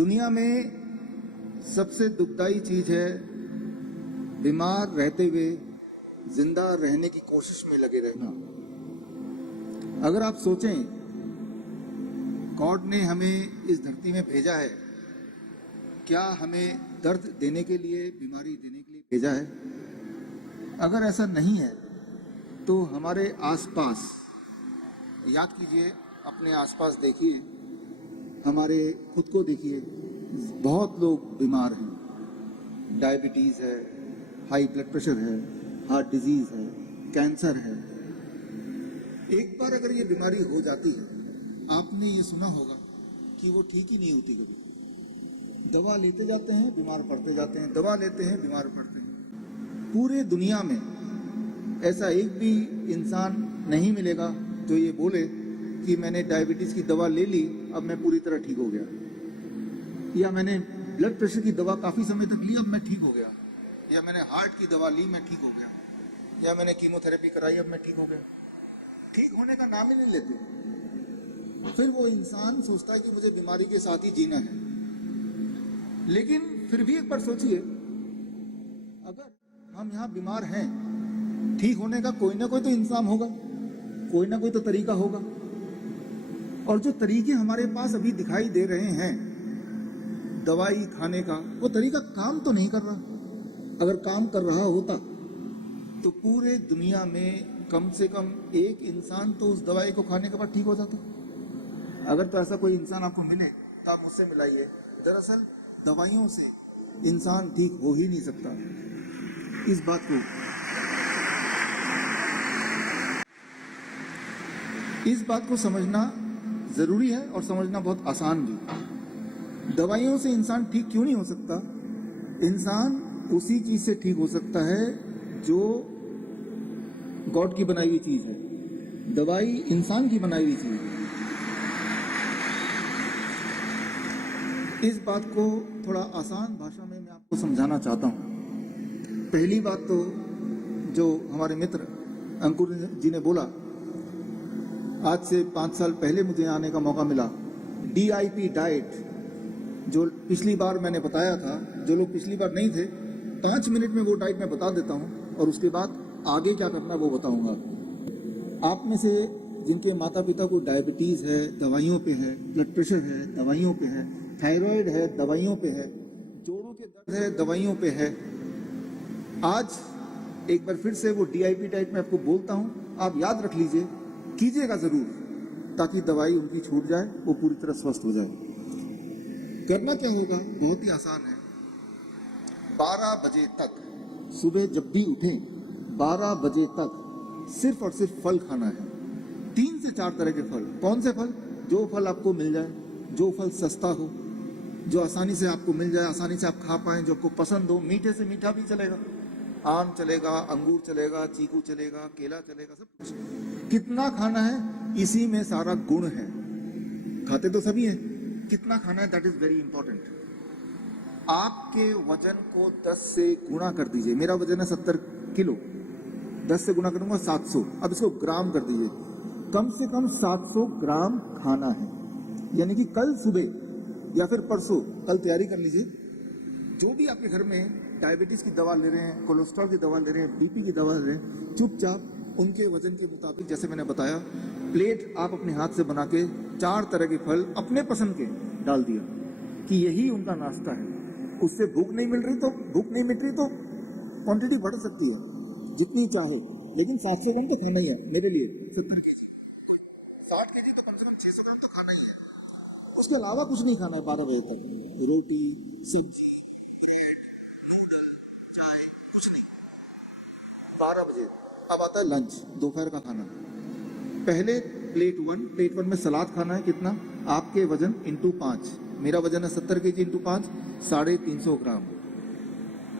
दुनिया में सबसे दुखदाई चीज है बीमार रहते हुए जिंदा रहने की कोशिश में लगे रहना। अगर आप सोचें, गॉड ने हमें इस धरती में भेजा है, क्या हमें दर्द देने के लिए, बीमारी देने के लिए भेजा है? अगर ऐसा नहीं है तो हमारे आसपास याद कीजिए, अपने आसपास देखिए, हमारे खुद को देखिए, बहुत लोग बीमार हैं। डायबिटीज़ है, हाई ब्लड प्रेशर है, हार्ट डिजीज़ है, कैंसर है। एक बार अगर ये बीमारी हो जाती है, आपने ये सुना होगा कि वो ठीक ही नहीं होती कभी। दवा लेते जाते हैं, बीमार पड़ते जाते हैं, दवा लेते हैं, बीमार पड़ते हैं। पूरे दुनिया में ऐसा एक भी इंसान नहीं मिलेगा जो ये बोले कि मैंने डायबिटीज़ की दवा ले ली, अब मैं पूरी तरह ठीक हो गया, या मैंने ब्लड प्रेशर की दवा काफ़ी समय तक ली, अब मैं ठीक हो गया, या मैंने हार्ट की दवा ली, मैं ठीक हो गया, या मैंने कीमोथेरेपी कराई, अब मैं ठीक हो गया। ठीक होने का नाम ही नहीं लेते। फिर वो इंसान सोचता है कि मुझे बीमारी के साथ ही जीना है। लेकिन फिर भी एक बार सोचिए, अगर हम यहाँ बीमार हैं, ठीक होने का कोई ना कोई तो इंसान होगा, कोई ना कोई तो तरीका होगा। और जो तरीके हमारे पास अभी दिखाई दे रहे हैं दवाई खाने का, वो तरीका काम तो नहीं कर रहा। अगर काम कर रहा होता तो पूरे दुनिया में कम से कम एक इंसान तो उस दवाई को खाने के बाद ठीक हो जाता। अगर तो ऐसा कोई इंसान आपको मिले तो आप मुझसे मिलाइए। दरअसल दवाइयों से इंसान ठीक हो ही नहीं सकता। इस बात को समझना जरूरी है और समझना बहुत आसान भी। दवाइयों से इंसान ठीक क्यों नहीं हो सकता? इंसान उसी चीज से ठीक हो सकता है जो गॉड की बनाई हुई चीज है। दवाई इंसान की बनाई हुई चीज है। इस बात को थोड़ा आसान भाषा में मैं आपको समझाना चाहता हूँ। पहली बात तो जो हमारे मित्र अंकुर जी ने बोला, आज से 5 साल पहले मुझे आने का मौका मिला। DIP डाइट, जो पिछली बार मैंने बताया था, जो लोग पिछली बार नहीं थे, 5 मिनट में वो डाइट मैं बता देता हूँ और उसके बाद आगे क्या करना वो बताऊँगा। आप में से जिनके माता पिता को डायबिटीज़ है, दवाइयों पे है, ब्लड प्रेशर है, दवाइयों पे है, थायराइड है, दवाइयों पे है, जोड़ों के दर्द है, दवाइयों पे है, आज एक बार फिर से वो DIP डाइट मैं आपको बोलता हूँ, आप याद रख लीजिए, कीजिएगा जरूर, ताकि दवाई उनकी छूट जाए, वो पूरी तरह स्वस्थ हो जाए। करना क्या होगा? बहुत ही आसान है। 12 बजे तक सुबह जब भी उठें, 12 बजे तक सिर्फ और सिर्फ फल खाना है। 3 से 4 तरह के फल। कौन से फल? जो फल आपको मिल जाए, जो फल सस्ता हो, जो आसानी से आपको मिल जाए, आसानी से आप खा पाएं, जो आपको पसंद हो। मीठे से मीठा भी चलेगा, आम चलेगा, अंगूर चलेगा, चीकू चलेगा, केला चलेगा, सब कुछ। कितना खाना है, इसी में सारा गुण है। खाते तो सभी हैं, कितना खाना है दैट इज वेरी इंपॉर्टेंट। आपके वजन को 10 से गुणा कर दीजिए। मेरा वजन है 70 किलो, 10 से गुणा करूंगा 700। अब इसको ग्राम कर दीजिए। कम से कम 700 ग्राम खाना है। यानी कि कल सुबह या फिर परसों, कल तैयारी कर लीजिए। जो भी आपके घर में डायबिटीज की दवा ले रहे हैं, कोलेस्ट्रॉल की दवा ले रहे हैं, BP की दवा ले रहे हैं, चुपचाप उनके वजन के मुताबिक, जैसे मैंने बताया, प्लेट आप अपने हाथ से बना के 4 तरह के फल अपने पसंद के डाल दिया कि यही उनका नाश्ता है। उससे भूख नहीं मिट रही तो क्वांटिटी बढ़ सकती है जितनी चाहे, लेकिन 700 ग्राम तो खाना ही है। मेरे लिए 70 kg, 60 kg तो कम से कम 600 ग्राम तो खाना ही है। उसके अलावा कुछ नहीं खाना है 12 बजे तक। रोटी, सब्जी, ब्रेड, नूडल, चाय, कुछ नहीं। 12 बजे अब आता है लंच, दोपहर का खाना। पहले प्लेट 1 में सलाद खाना है। कितना? आपके वजन इंटू 5। मेरा वजन है 70 kg इंटू 5, 350 ग्राम।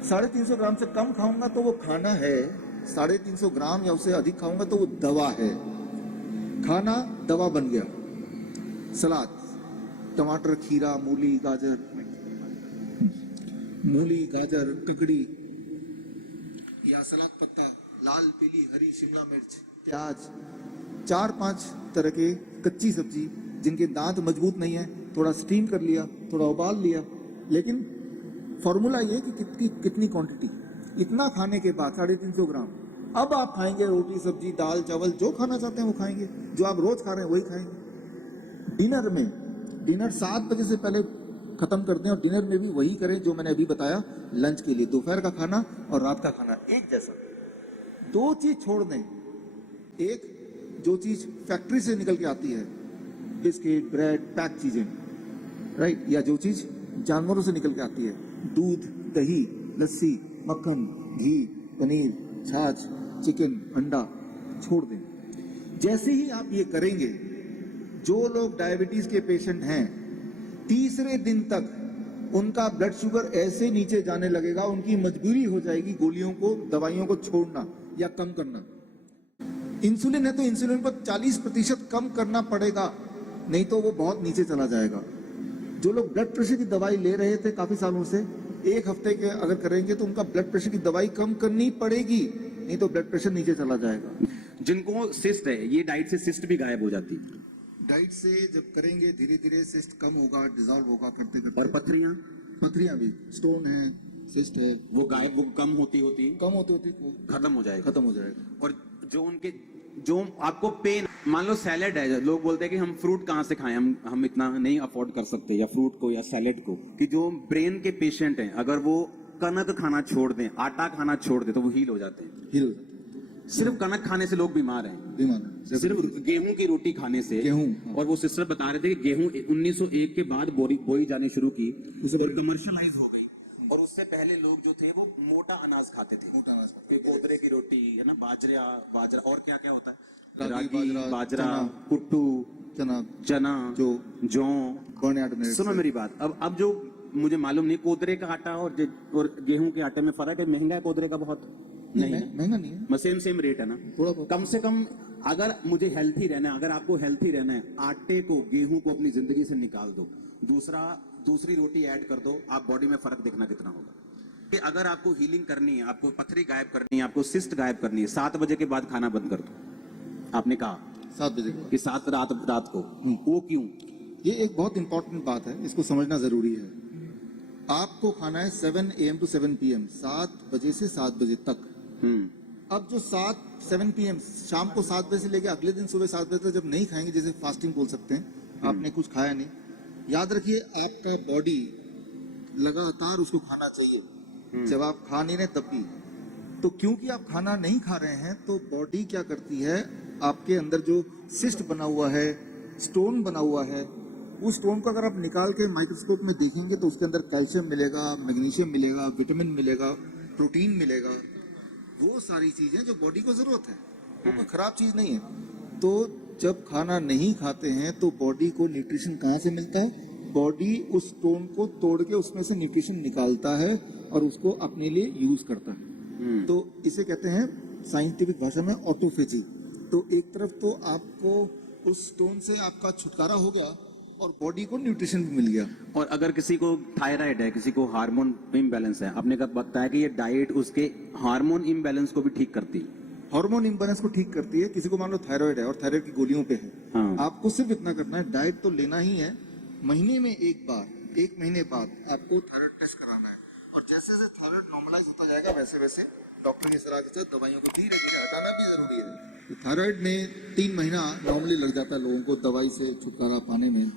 350 ग्राम से कम खाऊंगा तो वो खाना है, 350 ग्राम या उससे अधिक खाऊंगा तो वो दवा है। खाना दवा बन गया। सलाद, टमाटर, खीरा, मूली, गाजर, ककड़ी या सलाद पत्ता, लाल, पीली, हरी, शिमला मिर्च, प्याज, 4-5 तरह के कच्ची सब्जी, जिनके दांत मजबूत नहीं है, थोड़ा स्टीम कर लिया, थोड़ा उबाल लिया, लेकिन फॉर्मूला ये कि कितनी क्वांटिटी, इतना खाने के बाद 350 ग्राम। अब आप खाएंगे रोटी सब्जी दाल चावल, जो खाना चाहते हैं वो खाएंगे, जो आप रोज खा रहे हैं वही खाएंगे। डिनर में, डिनर 7 बजे से पहले खत्म कर दें, और डिनर में भी वही करें जो मैंने अभी बताया लंच के लिए, दोपहर का खाना और रात का खाना एक जैसा। 2 चीज छोड़ दें, एक जो चीज फैक्ट्री से निकल के आती है, बिस्किट ब्रेड पैक चीजें, राइट, या जो चीज जानवरों से निकल के आती है, दूध दही लस्सी मक्खन घी पनीर छाछ चिकन अंडा, छोड़ दें। जैसे ही आप ये करेंगे, जो लोग डायबिटीज के पेशेंट हैं, तीसरे दिन तक उनका ब्लड शुगर ऐसे नीचे जाने लगेगा, उनकी मजबूरी हो जाएगी गोलियों को दवाइयों को छोड़ना या कम करना। इंसुलिन है तो इंसुलिन पर 40% कम करना पड़ेगा, नहीं तो वो बहुत नीचे चला जाएगा। जो लोग ब्लड प्रेशर की दवाई ले रहे थे काफी सालों से, 1 हफ्ते के अगर करेंगे तो उनका ब्लड प्रेशर की दवाई कम करनी पड़ेगी, नहीं तो ब्लड प्रेशर नीचे चला जाएगा। जिनको सिस्ट है, ये डाइट से सिस्ट भी गायब हो जाती है। डाइट से जब करेंगे धीरे धीरे सिस्ट कम होगा, डिजॉल्व होगा करते करते। और पथरियां भी, स्टोन है सिस्ट है, वो गायब, वो कम होती खत्म हो जाएगा। और जो आपको पेन, मान लो सैलेड है, लोग बोलते हैं कि हम फ्रूट कहाँ से खाएं, हम इतना नहीं अफोर्ड कर सकते, या फ्रूट को या सैलेड को, कि जो ब्रेन के पेशेंट हैं अगर वो कनक खाना छोड़ दें, आटा खाना छोड़ दें, तो वो हील हो जाते हैं। सिर्फ कनक खाने से लोग बीमार हैं, सिर्फ गेहूं की रोटी खाने से। गेहूं, और वो सिस्टर बता रहे थे कि गेहूं 1901 के बाद बोई जानी शुरू की, कमर्शियलाइज हो गई, और उससे पहले लोग जो थे वो मोटा अनाज खाते थे, कोदरे की रोटी है ना, बाजरा और क्या क्या होता है, रागी बाजरा कुट्टू चना जौ। सुनो मेरी बात, अब जो मुझे मालूम नहीं, कोदरे का आटा और गेहूं के आटे में फर्क है, महंगा है कोदरे का बहुत? नहीं है, महंगा नहीं है, सेम रेट है ना। कम से कम अगर मुझे हेल्थी रहना है, अगर आपको हेल्थी रहना है, आटे को गेहूं को अपनी जिंदगी से निकाल दो, दूसरी रोटी ऐड कर दो, आप बॉडी में फर्क देखना कितना होगा। कि अगर आपको हीलिंग करनी है, आपको पथरी गायब करनी है, आपको सिस्ट गायब करनी है, 7 बजे के बाद खाना बंद कर दो। आपने कहा 7 बजे कि 7 रात को, वो क्यों? ये एक बहुत इंपॉर्टेंट बात है, इसको समझना जरूरी है। आपको खाना है 7 AM to 7 PM, 7 बजे से 7 बजे तक। अब जो 7 PM शाम को 7 बजे से लेके अगले दिन सुबह 7 बजे तक जब नहीं खाएंगे, जैसे फास्टिंग बोल सकते हैं, आपने कुछ खाया नहीं, याद रखिए आपका बॉडी लगातार उसको खाना चाहिए, जब आप खा नहीं रहे तब भी। तो क्योंकि आप खाना नहीं खा रहे हैं, तो बॉडी क्या करती है, आपके अंदर जो सिस्ट बना हुआ है, स्टोन बना हुआ है, उस स्टोन को अगर आप निकाल के माइक्रोस्कोप में देखेंगे तो उसके अंदर कैल्शियम मिलेगा, मैग्नीशियम मिलेगा, विटामिन मिलेगा, प्रोटीन मिलेगा, वो सारी चीजें जो बॉडी को जरूरत है, वो कोई खराब चीज नहीं है। तो जब खाना नहीं खाते हैं तो बॉडी को न्यूट्रिशन कहाँ से मिलता है? बॉडी उस स्टोन को तोड़ के उसमें से न्यूट्रिशन निकालता है और उसको अपने लिए यूज करता है। तो इसे कहते हैं साइंटिफिक भाषा में ऑटोफेजी। तो एक तरफ तो आपको उस स्टोन से आपका छुटकारा हो गया और बॉडी को न्यूट्रिशन भी मिल गया। और अगर किसी को थायराइड है, किसी को हार्मोन इम्बैलेंस है, आपने कब बताया कि ये डाइट उसके हार्मोन इम्बैलेंस को भी ठीक करती है? हार्मोन इम्बैलेंस को ठीक करती है। किसी को मान लो थायराइड है और थायराइड की गोलियों पे है, हाँ। आपको सिर्फ इतना करना है, डाइट तो लेना ही है, महीने में एक बार, 1 महीने बाद आपको थायराइड टेस्ट कराना है, और जैसे जैसे थायराइड नॉर्मलाइज होता जाएगा वैसे वैसे डॉक्टर की सलाह के साथ दवाइयों को धीरे धीरे हटाना भी जरूरी है। थायराइड में 3 महीना नॉर्मली लग जाता है लोगों को दवाई से छुटकारा पाने में।